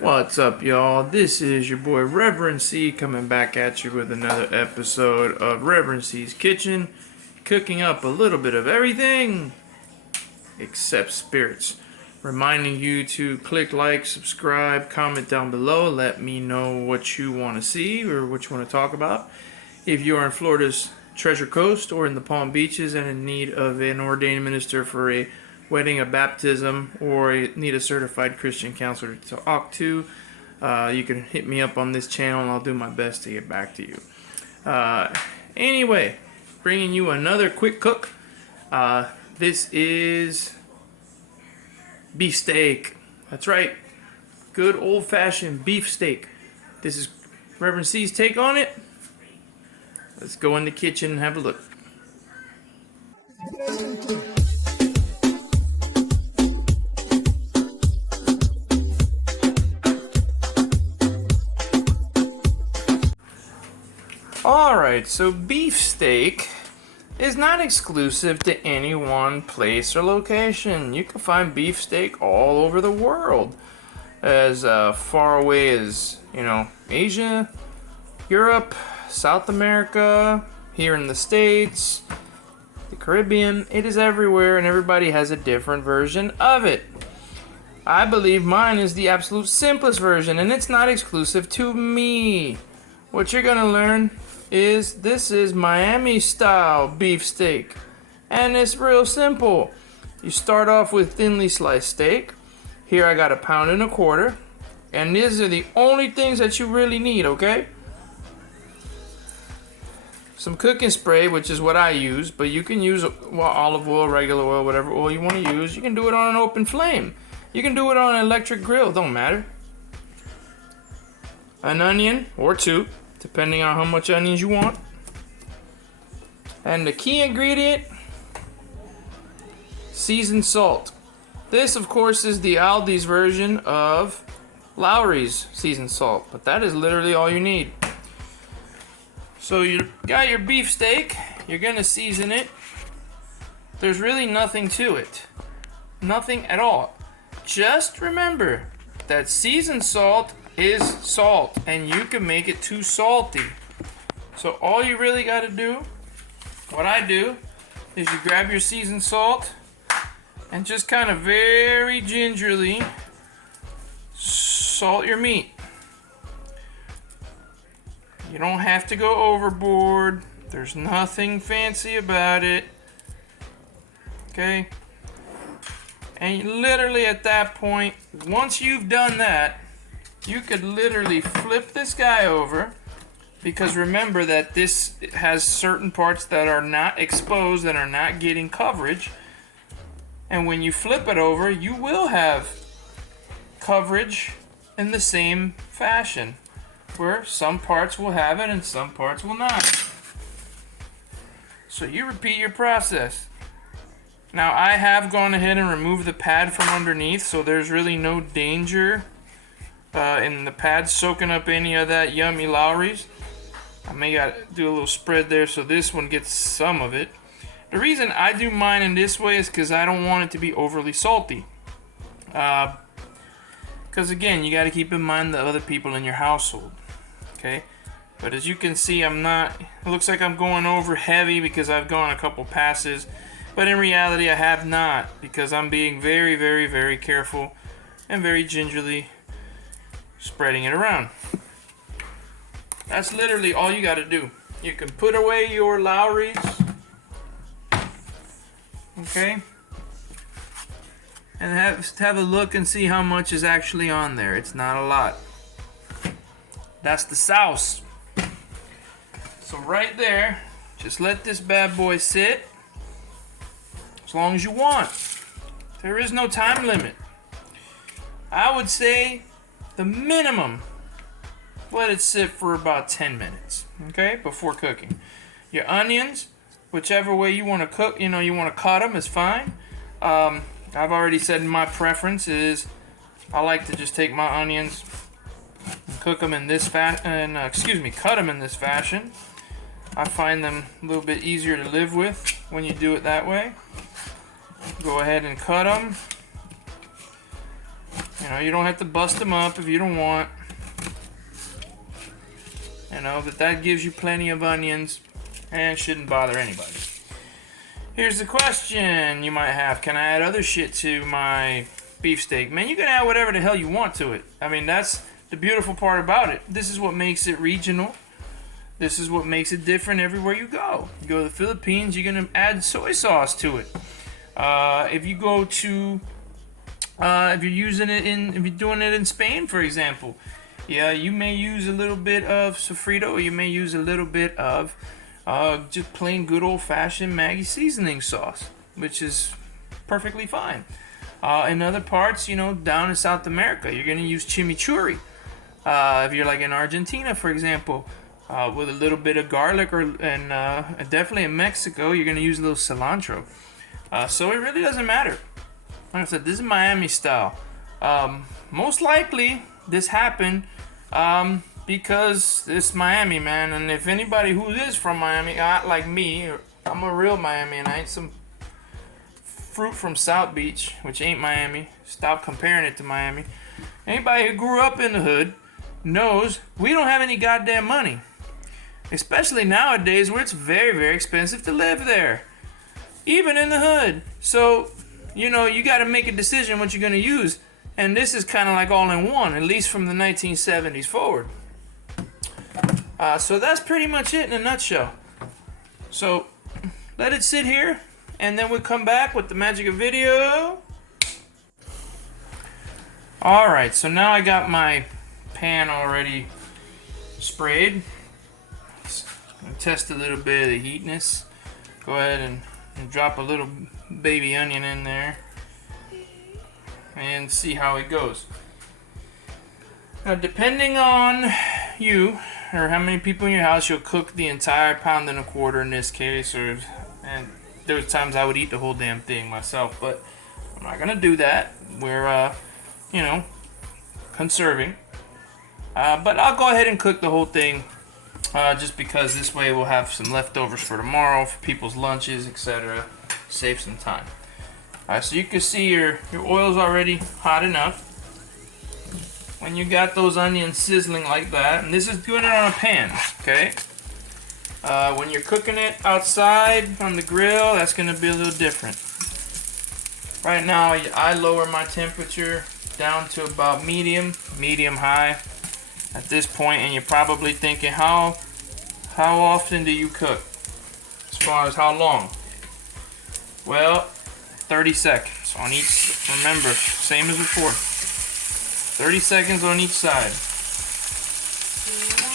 What's up, y'all? This is your boy Reverend C coming back at you with another episode of Reverend C's Kitchen, cooking up a little bit of everything except spirits. Reminding you to click like, subscribe, comment down below, let me know what you want to see or what you want to talk about. If you are in Florida's Treasure Coast or in the Palm Beaches and in need of an ordained minister for a wedding, a baptism, or need a certified Christian counselor to talk to, you can hit me up on this channel and I'll do my best to get back to you. Anyway, bringing you another quick cook. This is beefsteak. That's right, good old-fashioned beefsteak. This is Reverend C's take on it. Let's go in the kitchen and have a look. Alright, so beefsteak is not exclusive to any one place or location. You can find beefsteak all over the world. As far away as, Asia, Europe, South America, here in the States, the Caribbean. It is everywhere and everybody has a different version of it. I believe mine is the absolute simplest version and it's not exclusive to me. What you're gonna learn is this is Miami style beefsteak, and it's real simple. You start off with thinly sliced steak. Here I got 1.25 pounds, and these are the only things that you really need, okay? Some cooking spray, which is what I use, but you can use olive oil, regular oil, whatever oil you want to use. You can do it on an open flame. You can do it on an electric grill, don't matter. An onion or two, depending on how much onions you want. And the key ingredient, seasoned salt. This, of course, is the Aldi's version of Lowry's seasoned salt, but that is literally all you need. So you got your beefsteak, you're gonna season it. There's really nothing to it. Nothing at all. Just remember that seasoned salt is salt, and you can make it too salty. So all you really got to do, what I do, is you grab your seasoned salt and just kind of very gingerly salt your meat. You don't have to go overboard. There's nothing fancy about it. Okay? And literally at that point, once you've done that, you could literally flip this guy over, because remember that this has certain parts that are not exposed, that are not getting coverage. And when you flip it over, you will have coverage in the same fashion, where some parts will have it and some parts will not. So you repeat your process. Now I have gone ahead and removed the pad from underneath, so there's really no danger in the pad soaking up any of that yummy Lowry's. I may gotta do a little spread there so this one gets some of it. The reason I do mine in this way is because I don't want it to be overly salty. Because again, you got to keep in mind the other people in your household. Okay, but as you can see, I'm not. It looks like I'm going over heavy because I've gone a couple passes, but in reality, I have not, because I'm being very, very, very careful and very gingerly spreading it around. That's literally all you got to do. You can put away your Lowry's, okay, and have a look and see how much is actually on there. It's not a lot. That's the sauce. So right there, just let this bad boy sit as long as you want. There is no time limit. I would say the minimum, let it sit for about 10 minutes, okay, before cooking. Your onions, whichever way you want to cook, you want to cut them, is fine. I've already said my preference is I like to just take my onions and cook them in this cut them in this fashion. I find them a little bit easier to live with when you do it that way. Go ahead and cut them. You know, you don't have to bust them up if you don't want. You know, but that gives you plenty of onions and shouldn't bother anybody. Here's the question you might have. Can I add other shit to my beefsteak? Man, you can add whatever the hell you want to it. I mean, that's the beautiful part about it. This is what makes it regional. This is what makes it different everywhere you go. You go to the Philippines, you're gonna add soy sauce to it. If you go to, if you're doing it in Spain, for example, yeah, you may use a little bit of sofrito, or you may use a little bit of just plain good old-fashioned Maggi seasoning sauce, which is perfectly fine. In other parts, you know, down in South America, you're gonna use chimichurri. If you're like in Argentina, for example, with a little bit of garlic, and definitely in Mexico, you're gonna use a little cilantro. So it really doesn't matter. Like I said, this is Miami style. Most likely, this happened because it's Miami, man. And if anybody who is from Miami, like me, I'm a real Miamiite. Some fruit from South Beach, which ain't Miami. Stop comparing it to Miami. Anybody who grew up in the hood knows we don't have any goddamn money. Especially nowadays where it's very, very expensive to live there. Even in the hood. So, you know, you got to make a decision what you're going to use. And this is kind of like all in one, at least from the 1970s forward. So that's pretty much it in a nutshell. So, let it sit here. And then we'll come back with the magic of video. Alright, so now I got my pan already sprayed. Test a little bit of the heatness. Go ahead and drop a little baby onion in there and see how it goes. Now, depending on you or how many people in your house, you'll cook the entire pound and a quarter in this case, and there's times I would eat the whole damn thing myself, but I'm not gonna do that. We're you know, conserving, but I'll go ahead and cook the whole thing. Just because this way we'll have some leftovers for tomorrow, for people's lunches, etc. Save some time. Alright, so you can see your oil's already hot enough. When you got those onions sizzling like that, and this is doing it on a pan, okay? When you're cooking it outside on the grill, that's going to be a little different. Right now, I lower my temperature down to about medium high. At this point, and you're probably thinking, how often do you cook? As far as how long? Well, 30 seconds on each. Remember, same as before. 30 seconds on each side.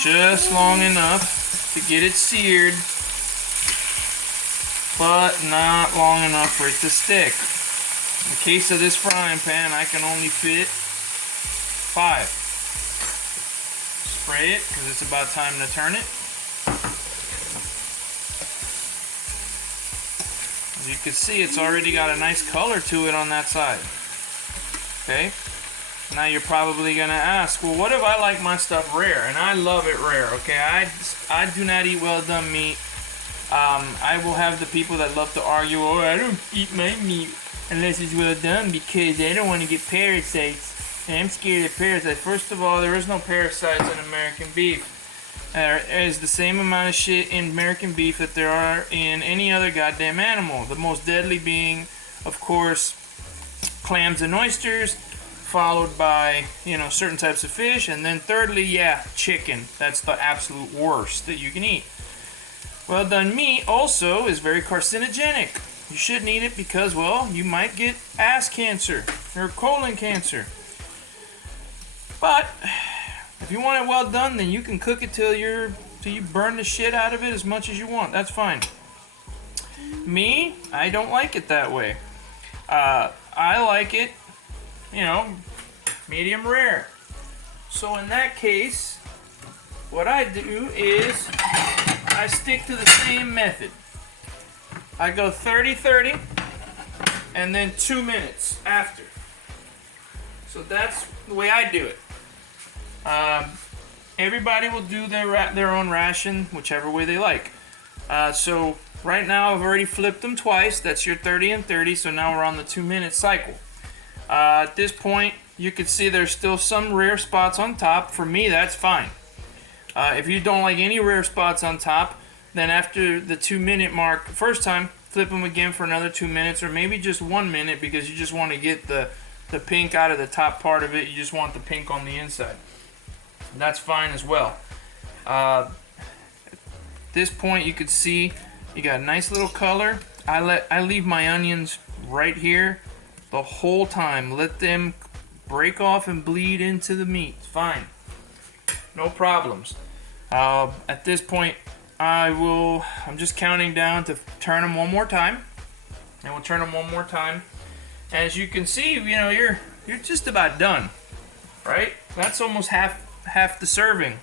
Just long enough to get it seared, but not long enough for it to stick. In the case of this frying pan, I can only fit 5. Spray it, because it's about time to turn it. As you can see, it's already got a nice color to it on that side. Okay? Now you're probably going to ask, well, what if I like my stuff rare? And I love it rare, okay? I do not eat well done meat. I will have the people that love to argue, oh, I don't eat my meat unless it's well done because I don't want to get parasites. And I'm scared of parasites. First of all, there is no parasites in American beef. There is the same amount of shit in American beef that there are in any other goddamn animal. The most deadly being, of course, clams and oysters, followed by, you know, certain types of fish, and then thirdly, yeah, chicken. That's the absolute worst that you can eat. Well done meat also is very carcinogenic. You shouldn't eat it because, well, you might get ass cancer or colon cancer. But if you want it well done, then you can cook it till you burn the shit out of it as much as you want. That's fine. Me, I don't like it that way. I like it, you know, medium rare. So in that case, what I do is I stick to the same method. I go 30-30 and then 2 minutes after. So that's the way I do it. Everybody will do their own ration, whichever way they like. So right now I've already flipped them twice. That's your 30 and 30. So now we're on the 2 minute cycle. At this point, you can see there's still some rare spots on top. For me, that's fine. If you don't like any rare spots on top, then after the 2-minute mark, first time, flip them again for another 2 minutes, or maybe just 1 minute, because you just want to get the pink out of the top part of it. You just want the pink on the inside. And that's fine as well. At this point, you could see you got a nice little color. I leave my onions right here the whole time. Let them break off and bleed into the meat. Fine, no problems. At this point, I'm just counting down to turn them one more time, and we'll turn them one more time. As you can see, you know, you're just about done, right? That's almost half the serving.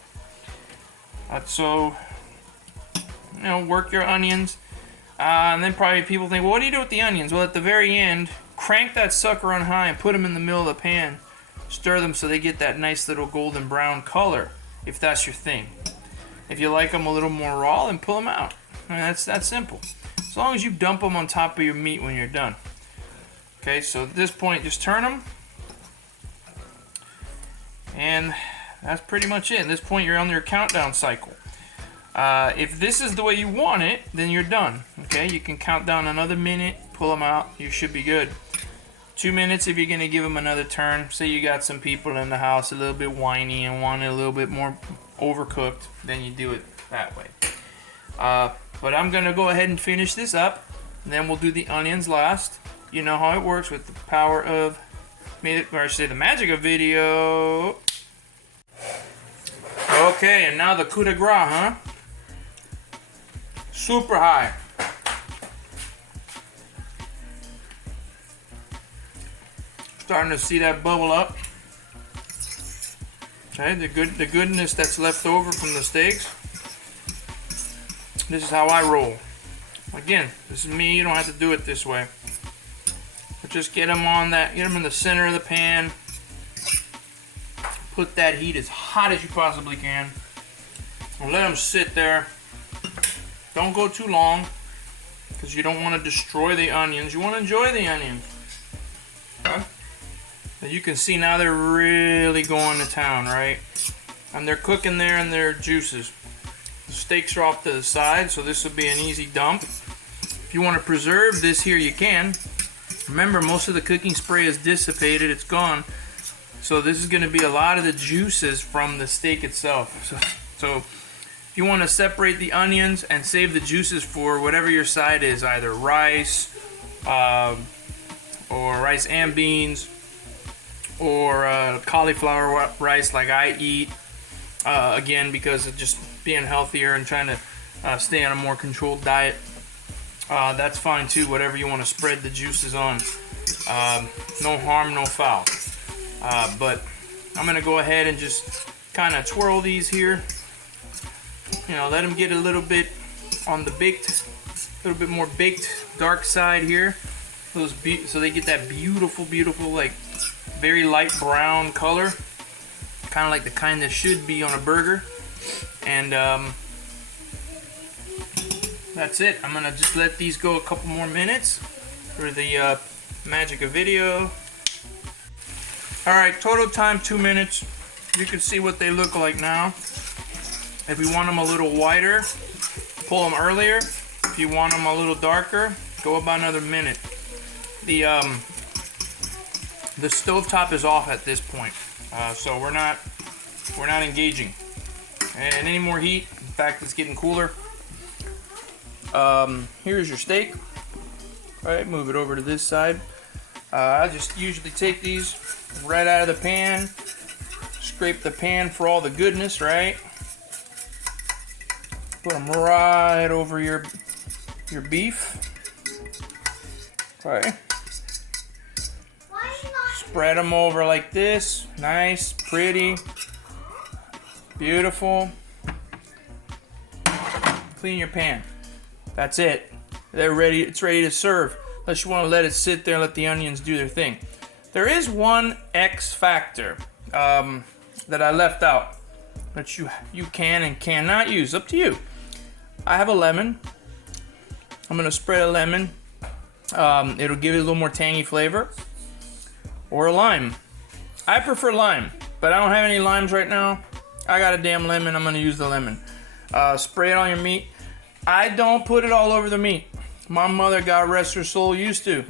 So, you know, work your onions, and then probably people think, well, what do you do with the onions? Well, at the very end, crank that sucker on high and put them in the middle of the pan. Stir them so they get that nice little golden brown color, if that's your thing. If you like them a little more raw, then pull them out. I mean, that's that simple. As long as you dump them on top of your meat when you're done. Okay, so at this point, just turn them. And that's pretty much it. At this point, you're on your countdown cycle. If this is the way you want it, then you're done. Okay, you can count down another minute, pull them out, you should be good. 2 minutes if you're going to give them another turn. Say you got some people in the house a little bit whiny and want it a little bit more overcooked, then you do it that way. But I'm going to go ahead and finish this up, and then we'll do the onions last. You know how it works with the power of, or I should say the magic of video. Okay, and now the coup de grace, huh? Super high. Starting to see that bubble up. Okay, the goodness that's left over from the steaks. This is how I roll. Again, this is me. You don't have to do it this way. But just get them on that. Get them in the center of the pan. Put that heat as hot as you possibly can. And let them sit there. Don't go too long, because you don't want to destroy the onions. You want to enjoy the onions. Okay? You can see now they're really going to town, right? And they're cooking there in their juices. The steaks are off to the side, so this will be an easy dump. If you want to preserve this here, you can. Remember, most of the cooking spray is dissipated, it's gone. So this is going to be a lot of the juices from the steak itself. So if you want to separate the onions and save the juices for whatever your side is, either rice, or rice and beans, or cauliflower rice like I eat, again, because of just being healthier and trying to stay on a more controlled diet. That's fine too, whatever you want to spread the juices on. No harm, no foul. But I'm going to go ahead and just kind of twirl these here. You know, let them get a little bit on the baked, a little bit more baked dark side here. So they get that beautiful, beautiful, like very light brown color. Kind of like the kind that should be on a burger. And that's it. I'm going to just let these go a couple more minutes for the magic of video. Alright, total time 2 minutes. You can see what they look like now. If you want them a little whiter, pull them earlier. If you want them a little darker, go about another minute. The stovetop is off at this point, so we're not engaging. And any more heat, in fact, it's getting cooler. Here's your steak. All right, move it over to this side. I just usually take these right out of the pan, scrape the pan for all the goodness, right? Put them right over your beef. All right. Spread them over like this. Nice, pretty, beautiful. Clean your pan. That's it. They're ready. It's ready to serve. Unless you want to let it sit there and let the onions do their thing. There is one X factor that I left out that you can and cannot use. Up to you. I have a lemon. I'm gonna spread a lemon. It'll give it a little more tangy flavor. Or a lime. I prefer lime, but I don't have any limes right now. I got a damn lemon. I'm gonna use the lemon. Spray it on your meat. I don't put it all over the meat. My mother, God rest her soul, used to.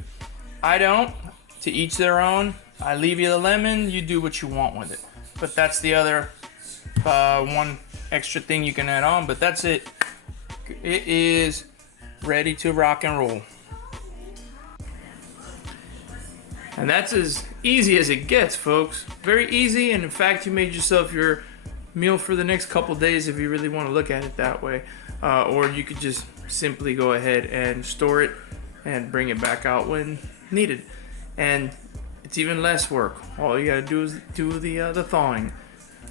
I don't. To each their own. I leave you the lemon. You do what you want with it. But that's the other one extra thing you can add on. But that's it. It is ready to rock and roll. And that's as easy as it gets, folks. Very easy, and in fact, you made yourself your meal for the next couple days if you really want to look at it that way. Or you could just simply go ahead and store it and bring it back out when needed. And it's even less work. All you gotta do is do the thawing.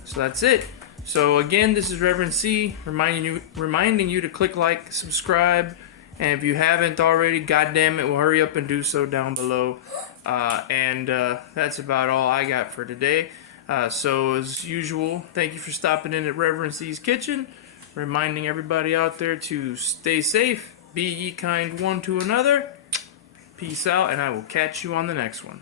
So that's it. So again, this is Reverend C reminding you to click like, subscribe, and if you haven't already, goddamn it, well, hurry up and do so down below. That's about all I got for today. So as usual, thank you for stopping in at Reverend C's Kitchen. Reminding everybody out there to stay safe, be ye kind one to another. Peace out, and I will catch you on the next one.